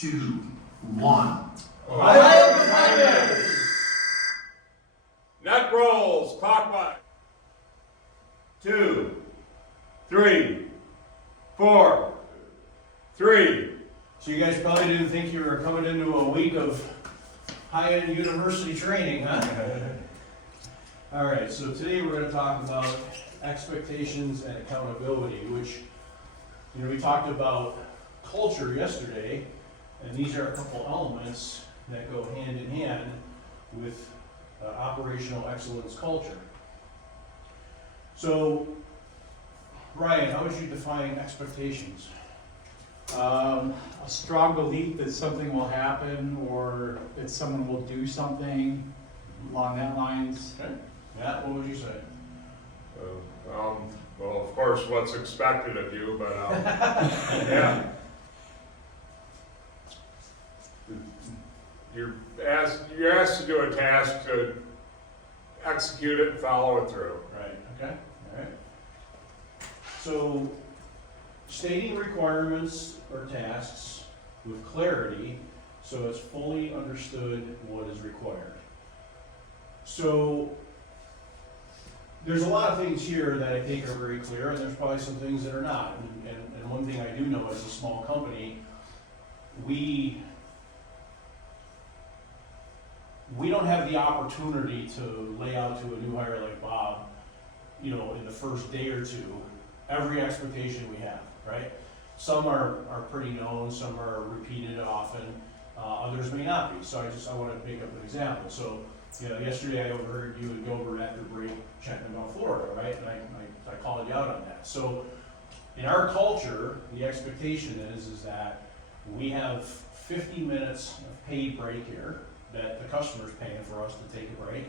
2, 1. Ohio Defenders! Net rolls, clockwise. 2, 3, 4, 3. So you guys probably didn't think you were coming into a week of high-end university training, huh? All right, so today we're going to talk about expectations and accountability, which, we talked about culture yesterday, and these are a couple elements that go hand in hand with operational excellence culture. So, Ryan, how would you define expectations? A strong belief that something will happen or that someone will do something along that lines. Okay. Matt, what would you say? Well, of course, what's expected of you, but yeah. You're asked to do a task, to execute it and follow it through. Right, okay, all right. So, stating requirements or tasks with clarity so it's fully understood what is required. So, there's a lot of things here that I think are very clear, and there's probably some things that are not. And one thing I do know as a small company, we don't have the opportunity to lay out to a new hire like Bob, in the first day or two, every expectation we have, right? Some are pretty known, some are repeated often, others may not be. So I want to make up an example. So, yesterday I overheard you and Gilbert after break chatting about Florida, right? And I called you out on that. So, in our culture, the expectation is that we have 50 minutes of paid break here that the customer's paying for us to take a break.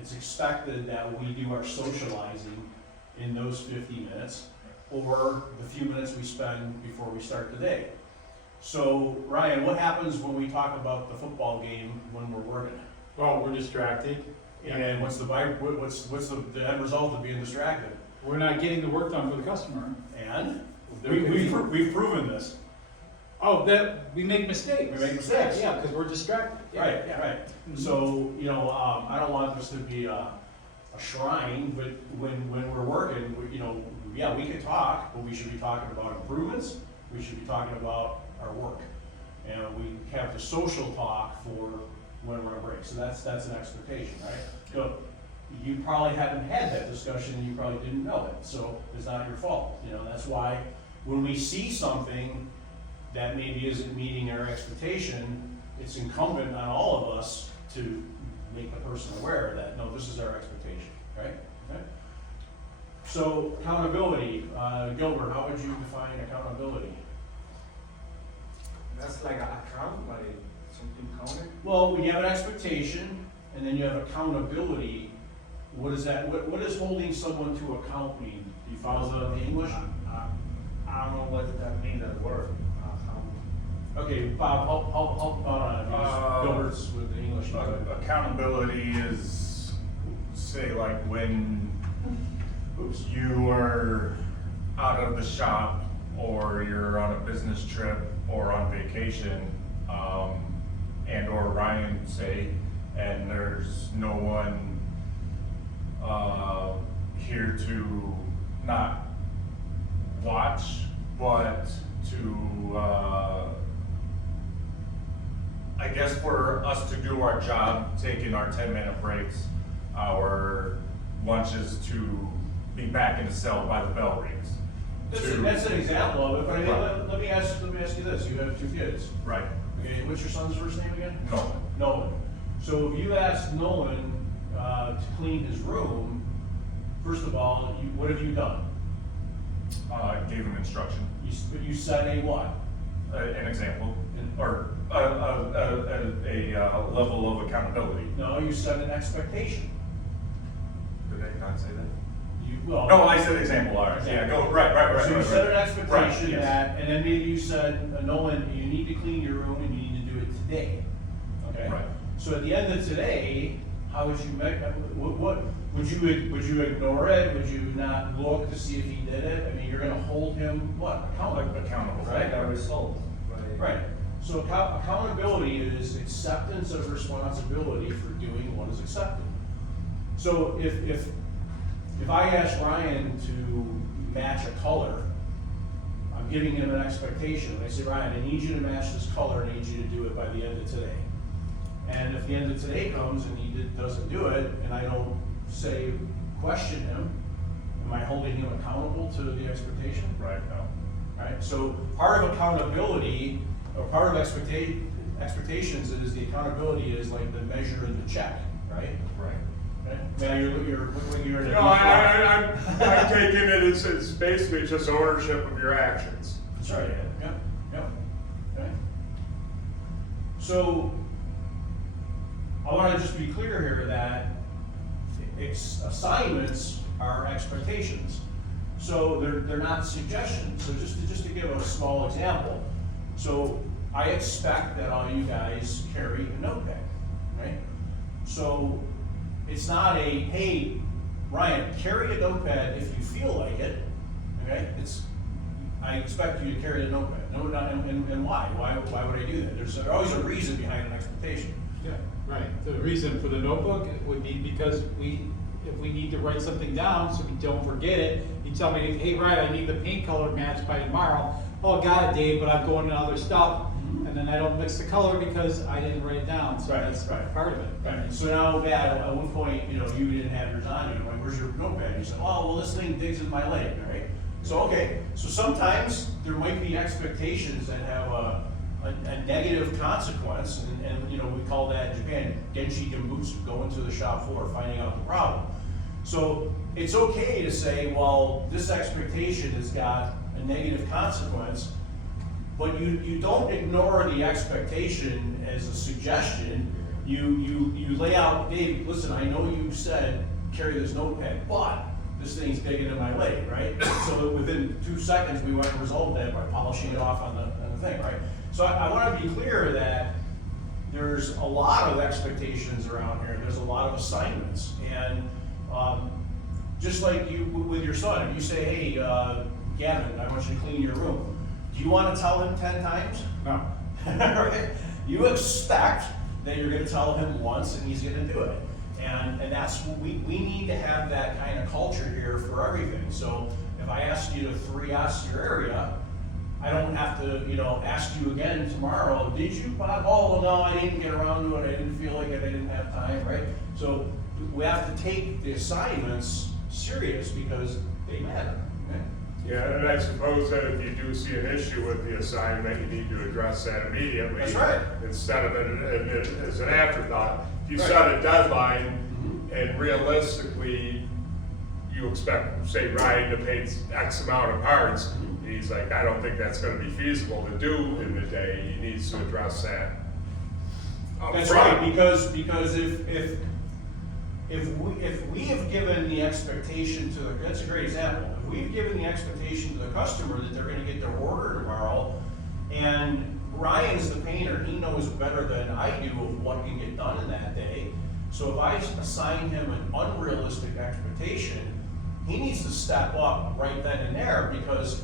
It's expected that we do our socializing in those 50 minutes or the few minutes we spend before we start the day. So, Ryan, what happens when we talk about the football game when we're working? Well, we're distracted And what's the end result of being distracted? we're not getting the work done for the customer. And We've proven this. Oh, that we make mistakes. We make mistakes. Yeah, because we're distracted. Yeah, Right, yeah. right. Mhm. So, I don't want this to be a shrine, but when we're working, we can talk, but we should be talking about improvements. We should be talking about our work. And we have the social talk for when we're on break. So that's an expectation, right? You probably haven't had that discussion and you probably didn't know it. So it's not your fault. That's why when we see something that maybe isn't meeting our expectation, it's incumbent on all of us to make the person aware that, no, this is our expectation, right? Okay. So accountability, Gilbert, how would you define accountability? That's like an account, like something counted. Well, when you have an expectation and then you have accountability, what is that? What does holding someone to account mean? Do you follow the English? I don't know what that means at work. Okay, Bob, help Gilbert's with the English. Accountability is, say, like when you are out of the shop or you're on a business trip or on vacation, and or Ryan, say, and there's no one here to not watch, but to I guess for us to do our job, taking our 10-minute breaks, our lunches, to be back in the cell by the bell rings. That's an example of it, but I mean, Right. let me ask you this. You have 2 kids. Right. Okay, what's your son's first name again? No. Nolan. So if you asked Nolan to clean his room, first of all, what have you done? I gave him instruction, You set a what? an example, or a level of accountability. No, you set an expectation. Did I not say that? Well. No, I said example, all right, yeah, go, right. So you set an expectation yes. that, and then maybe you said, Nolan, you need to clean your room and you need to do it today. Okay? Right. So at the end of today, how would you make, what, would you ignore it? Would you not look to see if he did it? I mean, you're gonna hold him, what, accountable? Accountable. Right? Like a result. Right. So accountability is acceptance of responsibility for doing what is accepted. So if I ask Ryan to match a color, I'm giving him an expectation. And I say, Ryan, I need you to match this color, and I need you to do it by the end of today. And if the end of today comes and he doesn't do it, and I don't question him, am I holding him accountable to the expectation? Right, no. Right, so part of accountability, or part of expectations is the accountability is like the measure and the check, right? Right. Okay? Now you're looking like you're in a. No, I'm taking it as, it's basically just ownership of your actions. That's right, yeah, okay. So, I wanna just be clear here that assignments are expectations. So they're not suggestions. So just to give a small example. So I expect that all you guys carry a notepad, right? So it's not a, hey, Ryan, carry a notepad if you feel like it, okay? I expect you to carry a notepad. No, not, and why? Why would I do that? There's always a reason behind an expectation. Yeah, right. The reason for the notebook would be because if we need to write something down so we don't forget it, you tell me, hey, Ryan, I need the paint color matched by tomorrow. Oh, got it, Dave, but I'm going to other stuff. And then I don't mix the color because I didn't write it down. So Right, that's right. part of it. Right, so now, Matt, at one point, you didn't have yours on you, I'm like, where's your notepad? You said, oh, well, this thing digs in my leg, right? So, okay, so sometimes there might be expectations that have a negative consequence, and we call that in Japan, genshi genbutsu, going to the shop floor, finding out the problem. So it's okay to say, well, this expectation has got a negative consequence, but you don't ignore the expectation as a suggestion. You lay out, Dave, listen, I know you said carry this notepad, but this thing's digging in my leg, right? So within 2 seconds, we went and resolved that by polishing it off on the thing, right? So I want to be clear that there's a lot of expectations around here. There's a lot of assignments, and just like you with your son, if you say, hey, Gavin, I want you to clean your room. Do you want to tell him 10 times? No. Right? You expect that you're going to tell him once and he's going to do it. And that's what we need to have that kind of culture here for everything. So if I ask you to 3S your area, I don't have to, ask you again tomorrow, did you, Bob? Oh, well, no, I didn't get around to it. I didn't feel like it. I didn't have time, right? So we have to take the assignments serious because they matter. Okay? Yeah, and I suppose that if you do see an issue with the assignment, you need to address that immediately. That's right. Instead of it as an afterthought. If you set a deadline and realistically you expect, say, Ryan to paint X amount of parts, he's like, I don't think that's gonna be feasible to do in the day, he needs to address that. up That's front. right, because if we have given the expectation to that's a great example. If we've given the expectation to the customer that they're gonna get their order tomorrow, and Ryan's the painter, he knows better than I do of what can get done in that day. So if I assign him an unrealistic expectation, he needs to step up right then and there, because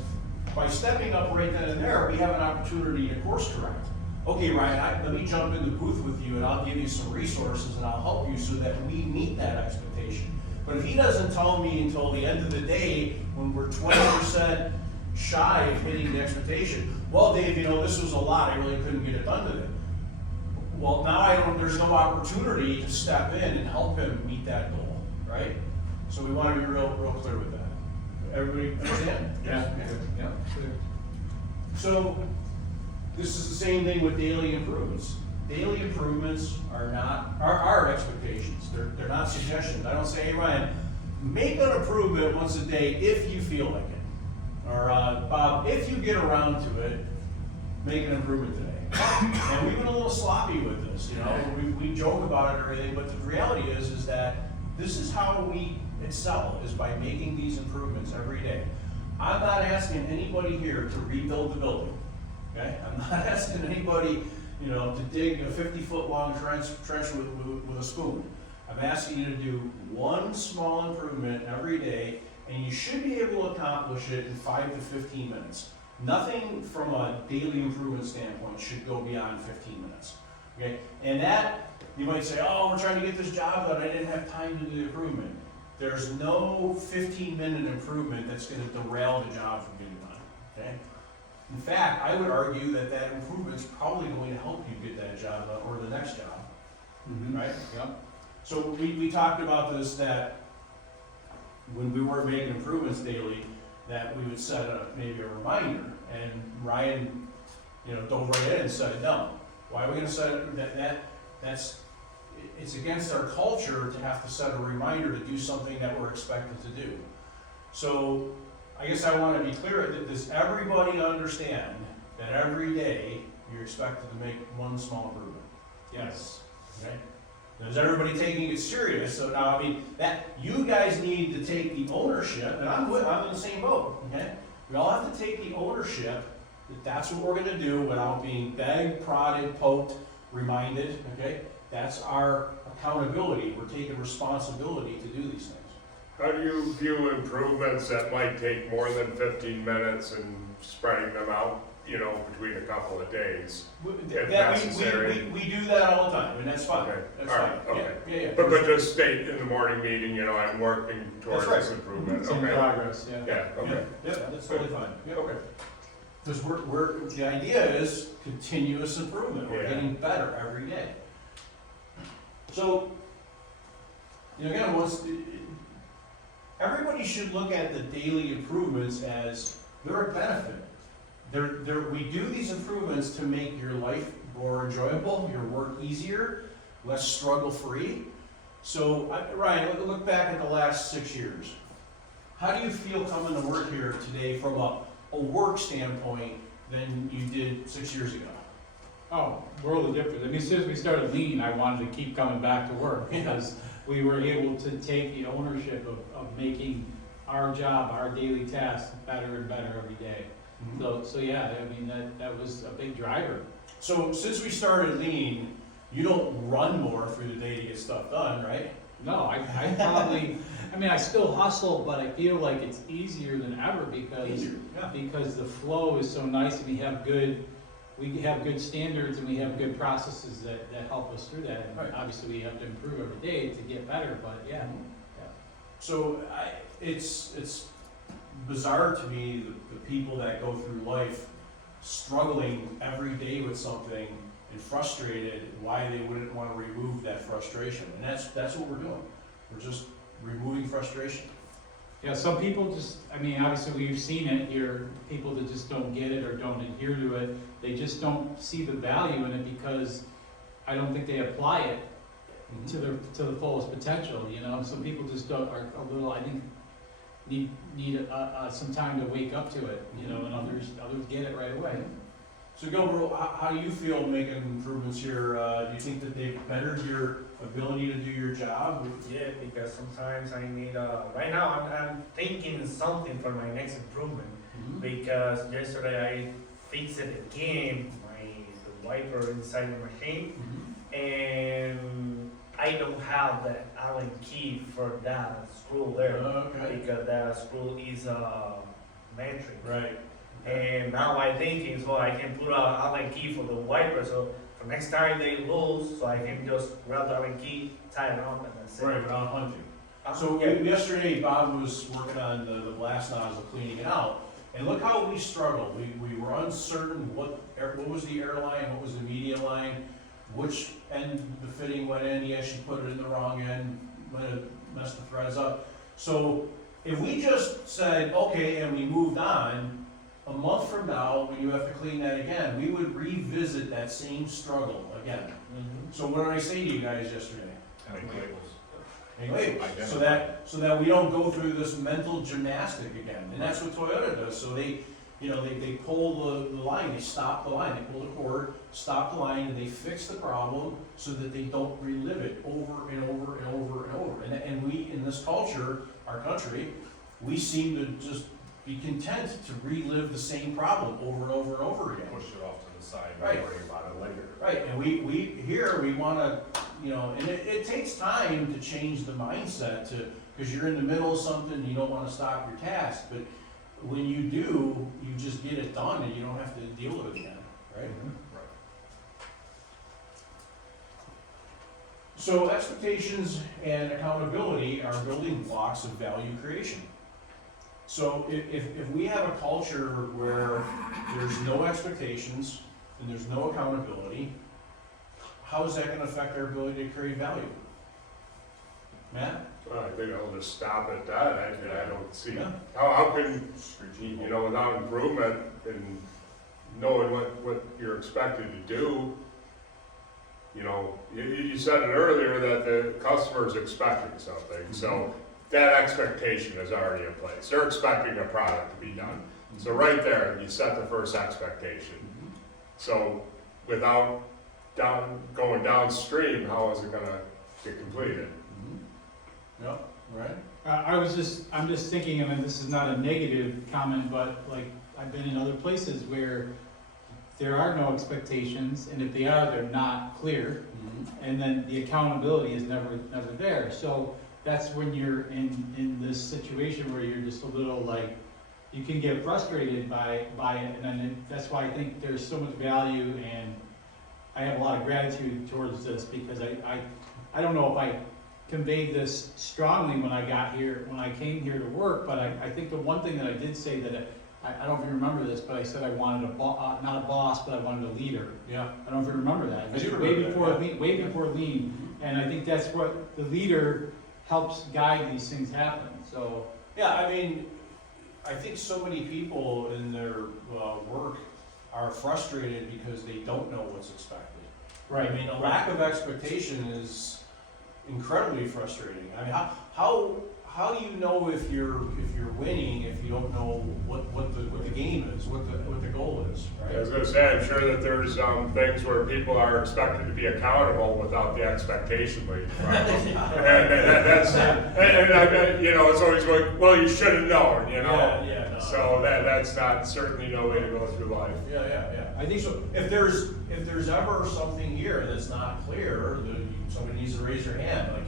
by stepping up right then and there, we have an opportunity to course correct. Okay, Ryan, let me jump in the booth with you and I'll give you some resources and I'll help you so that we meet that expectation. But if he doesn't tell me until the end of the day, when we're 20% shy of hitting the expectation, well, Dave, this was a lot, I really couldn't get it done today. Well, now there's no opportunity to step in and help him meet that goal, right? So we want to be real clear with that. Everybody understand? Yeah. Yeah. So, this is the same thing with daily improvements. Daily improvements are not our expectations. They're not suggestions. I don't say, hey Ryan, make an improvement once a day if you feel like it. Or Bob, if you get around to it, make an improvement today. And we've been a little sloppy with this, we joke about it and everything, but the reality is that this is how we excel, is by making these improvements every day. I'm not asking anybody here to rebuild the building, okay? I'm not asking anybody, to dig a 50-foot long trench with a spoon. I'm asking you to do one small improvement every day, and you should be able to accomplish it in 5 to 15 minutes. Nothing from a daily improvement standpoint should go beyond 15 minutes, okay? And that, you might say, oh, we're trying to get this job done, I didn't have time to do the improvement. There's no 15-minute improvement that's gonna derail the job from getting done, okay? In fact, I would argue that that improvement's probably going to help you get that job done or the next job, right? Yep. So we talked about this, that when we were making improvements daily, that we would set maybe a reminder, and Ryan, dove right in and said, no. Why are we gonna set it, it's against our culture to have to set a reminder to do something that we're expected to do. So, I guess I wanna be clear, does everybody understand that every day you're expected to make one small improvement? Yes. Okay? Is everybody taking it serious? So now, I mean, that, you guys need to take the ownership, and I'm in the same boat, okay? We all have to take the ownership that that's what we're gonna do without being begged, prodded, poked, reminded, okay? That's our accountability. We're taking responsibility to do these things. How do you view improvements that might take more than 15 minutes and spreading them out, between a couple of days? If necessary. We do that all the time, and that's fine. Okay, That's all fine. right, okay. Yeah. But just state in the morning meeting, I'm working towards right. this improvement, It's in okay? progress, yeah. Yeah, okay. Yep, that's totally fine. Yep. Okay. Because the idea is continuous improvement, we're Yeah. getting better every day. So, again, everybody should look at the daily improvements as they're a benefit. We do these improvements to make your life more enjoyable, your work easier, less struggle-free. So, Ryan, look back at the last 6 years. How do you feel coming to work here today from a work standpoint than you did 6 years ago? Oh, world of difference. I mean, since we started Lean, I wanted to keep coming back to work because we were able to take the ownership of making our job, our daily tasks better and better every day. So yeah, I mean, that was a big driver. So since we started Lean, you don't run more through the day to get stuff done, right? No, I probably, I still hustle, but I feel like it's easier than ever Easier, yeah. because the flow is so nice and we have good standards and we have good processes that help us through that. And Right. obviously we have to improve every day to get better, but yeah. So it's bizarre to me, the people that go through life struggling every day with something and frustrated, why they wouldn't want to remove that frustration. And that's what we're doing. We're just removing frustration. Yeah, some people just, obviously we've seen it here, people that just don't get it or don't adhere to it, they just don't see the value in it because I don't think they apply it to the fullest potential, Some people just are a little, I think, need some time to wake up to it, and others get it right away. So Gilbert, how do you feel making improvements here? Do you think that they've bettered your ability to do your job? Yeah, because sometimes I need, right now I'm thinking something for my next improvement. Because yesterday I fixed it again, the wiper inside the machine, and I don't have the Allen key for that screw there. Okay. Because that screw is metric. Right. And now I'm thinking, so I can put a Allen key for the wiper, so for next time they lose, so I can just grab the Allen key, tie it up, and that's it. Right, without hunting. Uh, So yeah. yesterday, Bob was working on the blast nozzle, cleaning it out, and look how we struggled. We were uncertain what was the air line, what was the media line, which end the fitting went in. Yes, she put it in the wrong end, might have messed the threads up. So if we just said, okay, and we moved on, a month from now, when you have to clean that again, we would revisit that same struggle again. So what did I say to you guys yesterday? Anyway, so that we don't go through this mental gymnastic again, and that's what Toyota does. So they pull the line, they stop the line, they pull the cord, stop the line, and they fix the problem so that they don't relive it over and over and over and over. And we, in this culture, our country, we seem to just be content to relive the same problem over and over and over again. Push it off to the side and Right. worry about it later. Right, and we want to, and it takes time to change the mindset because you're in the middle of something, you don't want to stop your task, but when you do, you just get it done and you don't have to deal with it again, right? So expectations and accountability are building blocks of value creation. So if we have a culture where there's no expectations and there's no accountability, how is that gonna affect our ability to create value? Matt? Well, I think I'll just stop at that. I don't see, Yeah. how can, you know, without improvement and knowing what you're expected to do, you know, you said it earlier that the customer's expecting something, so that expectation is already in place. They're expecting a product to be done. So right there, you set the first expectation. So without going downstream, how is it gonna get completed? Yeah, right? I'm just thinking, I mean, this is not a negative comment, but like, I've been in other places where there are no expectations, and if they are, they're not clear, and then the accountability is never there. So that's when you're in this situation where you're just a little like, you can get frustrated by it, and then that's why I think there's so much value, and I have a lot of gratitude towards this, because I don't know if I conveyed this strongly when I came here to work, but I think the one thing that I did say that I don't know if you remember this, but I said I wanted not a boss, but I wanted a leader. Yeah. I don't know if you remember that. I do Way remember before that, lean, way before lean, and I think that's what the leader helps guide these things happen. So Yeah, I mean, I think so many people in their work are frustrated because they don't know what's expected. I mean, a lack of expectation is incredibly frustrating. I mean, how do you know if you're winning if you don't know what the game is, what the goal is, I was right? gonna say, I'm sure that there's things where people are expected to be accountable without the expectation leading from them. And you know, it's always like, well, you should have known, you know? Yeah, no. So that's not certainly no way to go through life. Yeah. I think So if there's ever something here that's not clear, somebody needs to raise their hand, like,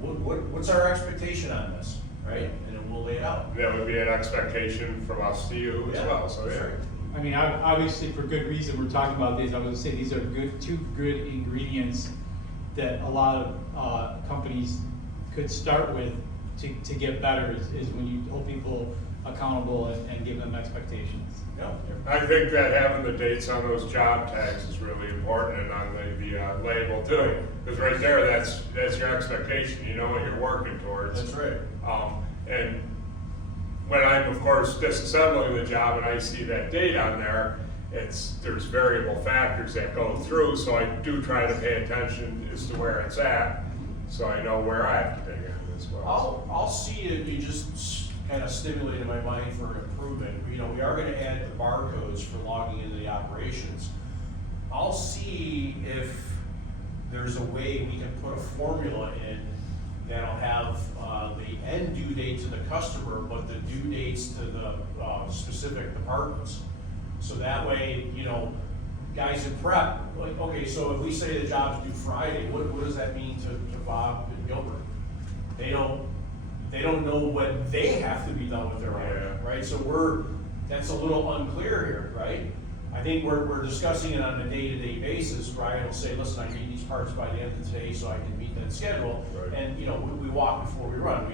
what's our expectation on this, right? And then we'll lay it out. That would be an expectation from us to you as well, so that's yeah. right. I mean, obviously for good reason, we're talking about these. I was gonna say these are two good ingredients that a lot of companies could start with to get better. Is when you hold people accountable and give them expectations. Yeah. I think that having the dates on those job tags is really important, and on the label too, because right there, that's your expectation, you know what you're working towards. That's right. And when I'm, of course, disassembling the job and I see that date on there, there's variable factors that go through, so I do try to pay attention as to where it's at, so I know where I have to dig in as well. I'll see if you just kind of stimulated my mind for improvement. You know, we are gonna add the barcodes for logging into the operations. I'll see if there's a way we can put a formula in that'll have the end due date to the customer, but the due dates to the specific departments. So that way, you know, guys in prep, like, okay, so if we say the job's due Friday, what does that mean to Bob and Gilbert? They don't know what they have to be done with their own, right? So that's a little unclear here, right? I think we're discussing it on a day-to-day basis. Brian will say, listen, I need these parts by the end of today so I can meet that schedule. Right. And, you know, we walk before we run.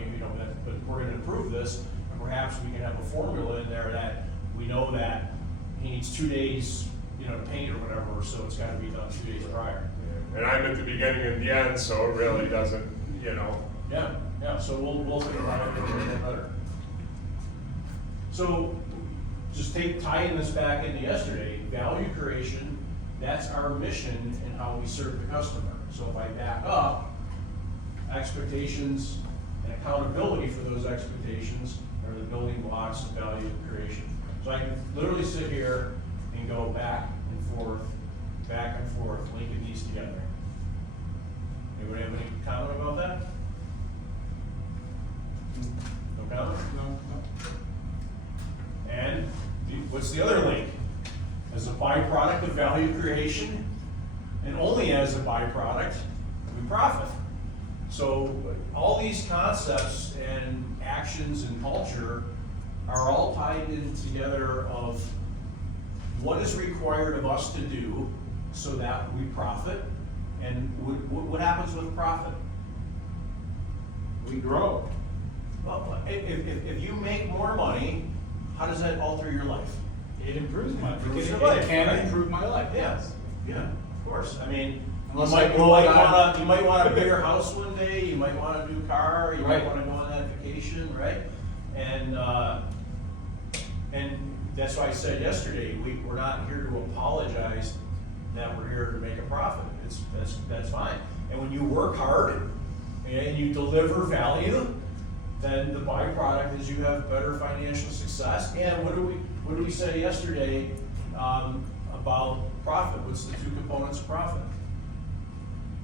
But we're gonna improve this, and perhaps we can have a formula in there that we know that he needs 2 days, you know, to paint or whatever, so it's gotta be done 2 days prior. And I'm at the beginning and the end, so it really doesn't, you know. Yeah, so we'll think about it a little bit better. So, just tying this back into yesterday, value creation, that's our mission in how we serve the customer. So if I back up, expectations and accountability for those expectations are the building blocks of value creation. So I can literally sit here and go back and forth, linking these together. Anybody have any comment about that? No comment? No. And what's the other link? As a byproduct of value creation, and only as a byproduct, we profit. So all these concepts and actions and culture are all tied in together of what is required of us to do so that we profit, and what happens with profit? We grow. Well, if you make more money, how does that alter your life? It improves my, Improves it your life, can right? improve my life, yes. Yeah, of course, I mean, you Unless might, I you go might on- you might want a bigger house one day, you might want a new car, you might Right. wanna go on that vacation, right? And that's why I said yesterday, we're not here to apologize that we're here to make a profit, that's fine. And when you work hard and you deliver value, then the byproduct is you have better financial success. And what do we say yesterday, about profit? What's the two components of profit?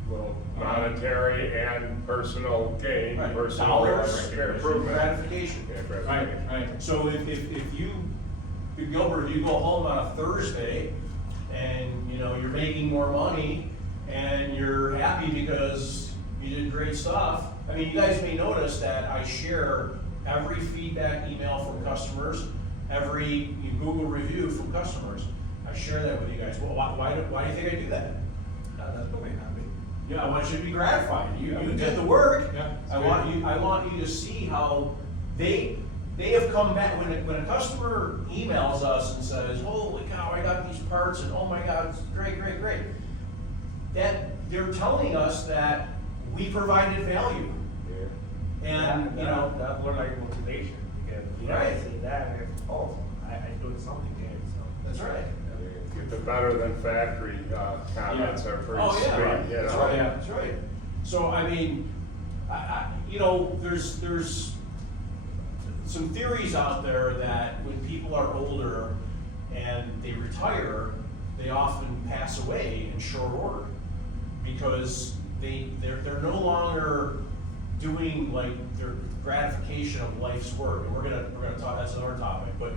Well, monetary and personal gain, Right. personal Dollars, improvement. gratification. Yeah, Right, gratification. right. So if you, Gilbert, you go home on a Thursday and, you know, you're making more money and you're happy because you did great stuff. I mean, you guys may notice that I share every feedback email from customers, every Google review from customers. I share that with you guys. Well, why do you think I do that? That's what we have. Yeah, I want you to be gratified. You did the work. Yeah, it's I want you to see how they have come back, when a customer emails us and says, holy cow, I got these parts and oh my God, it's great. That, they're telling us that we provided value. And, you know, That's more like motivation, because if you Right. don't see that, then, oh, I doing something here, so. that's right. The better than factory comments are pretty Oh, yeah, right. sweet, you That's know? right, that's right. So, I mean, you know, there's some theories out there that when people are older and they retire, they often pass away in short order because they're no longer doing like their gratification of life's work. And we're gonna talk, that's another topic, but,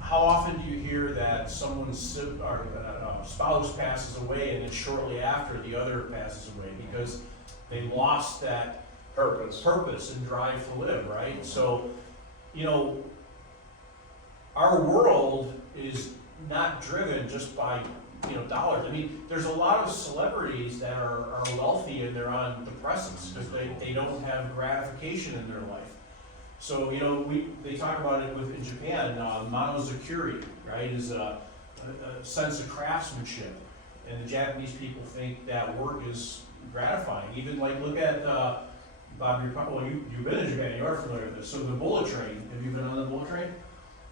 how often do you hear that someone's spouse passes away and then shortly after the other passes away because they lost that purpose and drive to live, right? So, you know, our world is not driven just by, you know, dollars. I mean, there's a lot of celebrities that are wealthy and they're on depressants because they don't have gratification in their life. So, you know, they talk about it in Japan, monozukuri, right, is a sense of craftsmanship. And the Japanese people think that work is gratifying. Even like, look at, Bob, you've been in Japan, you are familiar with this. So the bullet train, have you been on the bullet train?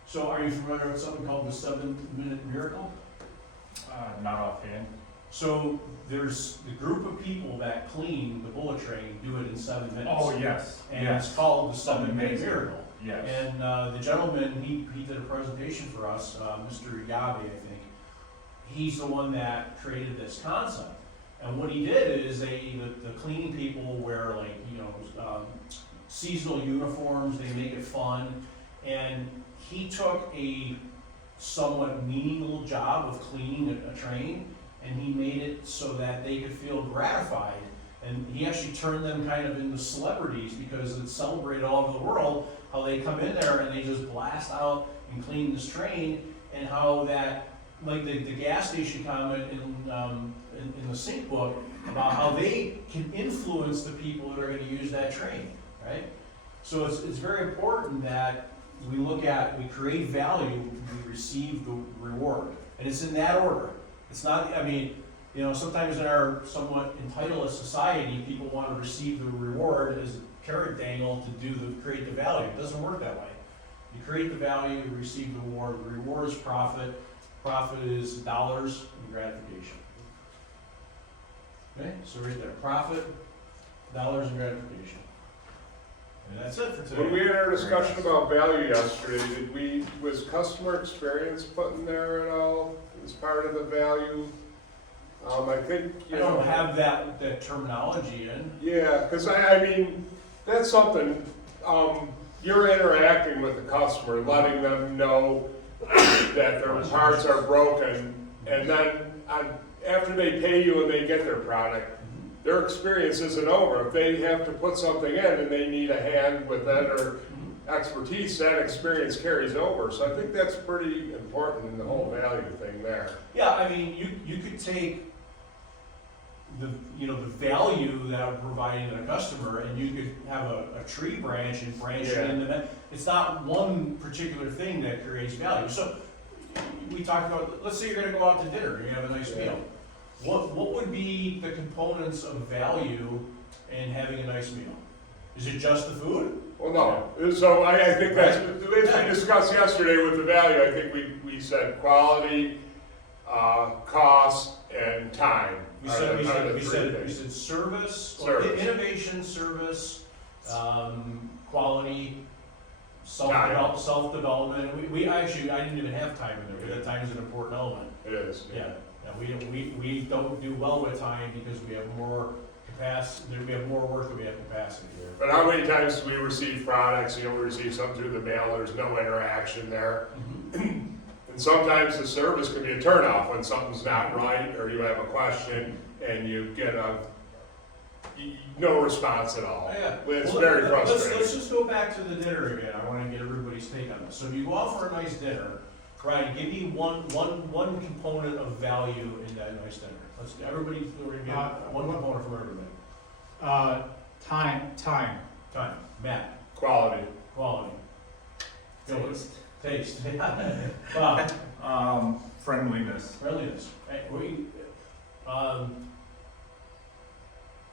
So are you familiar with something called the 7-minute miracle? Not offhand. So there's the group of people that clean the bullet train, do it in 7 minutes. Oh, yes, And yes. it's called the 7-minute Amazing. miracle. Yes. And the gentleman, he did a presentation for us, Mr. Yabe, I think. He's the one that created this concept. And what he did is the cleaning people wear like, you know, seasonal uniforms, they make it fun. And he took a somewhat menial job of cleaning a train and he made it so that they could feel gratified. And he actually turned them kind of into celebrities because it's celebrated all over the world, how they come in there and they just blast out and clean this train, and how that, like the gas station comment in the Sync book, about how they can influence the people that are gonna use that train, right? So it's very important that we create value, we receive the reward. And it's in that order. It's not, I mean, you know, sometimes in our somewhat entitled society, people want to receive the reward as a carrot dangle to create the value. It doesn't work that way. You create the value, you receive the reward. The reward is profit. Profit is dollars and gratification. Okay, so right there, profit, dollars and gratification. And that's it for today. When we had our discussion about value yesterday, was customer experience put in there at all as part of the value? I think, I don't have that terminology in. Yeah, because I mean, that's something, you're interacting with the customer, letting them know that their parts are broken, and then after they pay you and they get their product, their experience isn't over. If they have to put something in and they need a hand with it or expertise, that experience carries over. So I think that's pretty important in the whole value thing there. Yeah, I mean, you could take the, you know, the value that we're providing to the customer, and you could have a tree branch and branch it Yeah. into that. It's not one particular thing that creates value. So, we talked about, let's say you're gonna go out to dinner, you have a nice Yeah. meal. What would be the components of value in having a nice meal? Is it just the food? Well, no, so I think that's, as we Yeah. discussed yesterday with the value, I think we said quality, cost, and time. We are said, the- we are said, the we three said, we things. said service, or Service. innovation, service, quality, Time. self-development. We actually, I didn't even have time in there, because time is an important element. It is. Yeah, we don't do well with time because we have more capacity, we have more work than we have capacity. But how many times do we receive products, we receive something through the mail, there's no interaction there? And sometimes the service can be a turnoff when something's not right, or you have a question and you get no response at all. Yeah. It's Well, very let's frustrating. just go back to the dinner again. I wanna get everybody's take on this. So if you go out for a nice dinner, Ryan, give me one component of value in that nice dinner. Everybody, we're gonna get one component from everybody. Time. Time, Matt, Quality. quality. Taste. Bob, Friendliness. friendliness. Hey,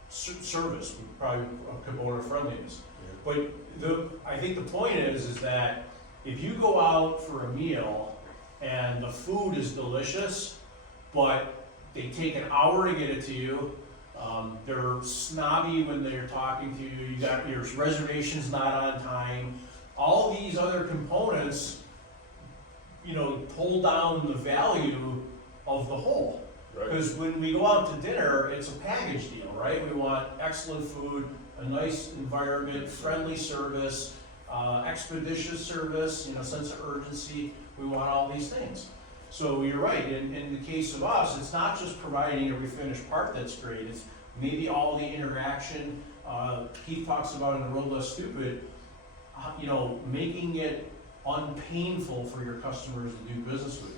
service would probably a component of friendliness. But I think the point is that if you go out for a meal and the food is delicious, but they take an hour to get it to you, they're snobby when they're talking to you, you got your reservation's not on time, all these other components, pull down the value of the whole. Right. Because when we go out to dinner, it's a package deal, right? We want excellent food, a nice environment, friendly service, expeditious service, sense of urgency. We want all these things. So you're right, in the case of us, it's not just providing a refinished part that's great, it's maybe all the interaction, Keith talks about in The Road Less Stupid, making it unpainful for your customers to do business with you.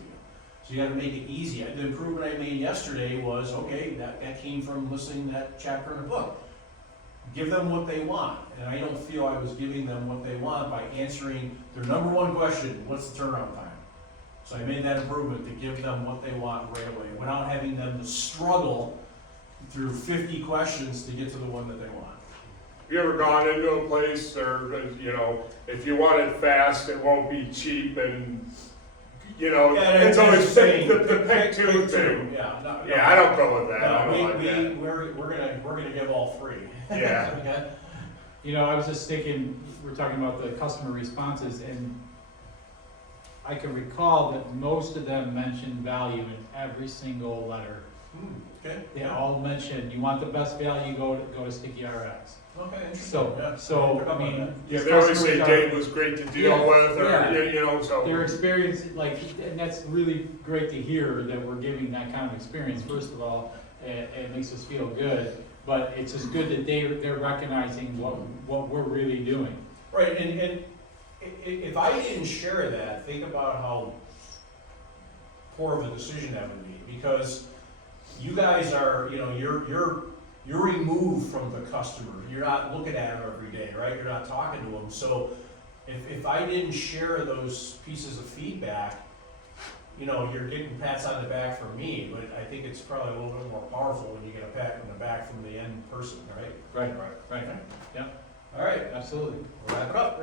So you gotta make it easy. The improvement I made yesterday was, okay, that came from listening to that chapter in the book. Give them what they want, and I don't feel I was giving them what they want by answering their number one question, what's the turnaround time? So I made that improvement to give them what they want right away, without having them to struggle through 50 questions to get to the one that they want. Have you ever gone into a place or, if you want it fast, it won't be cheap and, it's always the pick two thing. Yeah, no, Yeah, I don't go with that. I No, don't like that. we're gonna give all three. Yeah. Okay? I was just thinking, we're talking about the customer responses, and I can recall that most of them mentioned value in every single letter. Okay. They all mentioned, you want the best value, go to Sticky RX. Okay, interesting. So, Yeah. so, I mean. Yeah, these they always say customers are- Dave was great to deal Yeah, with, or, yeah. so. Their experience, and that's really great to hear that we're giving that kind of experience, first of all, it makes us feel good, but it's just good that they're recognizing what we're really doing. Right, and if I didn't share that, think about how poor of a decision that would be, because you guys are, you're removed from the customer. You're not looking at them every day, right? You're not talking to them. So if I didn't share those pieces of feedback, you're getting pats on the back from me, but I think it's probably a little bit more powerful when you get a pat on the back from the end person, right? Right. Yeah, All right, absolutely. we'll wrap it up.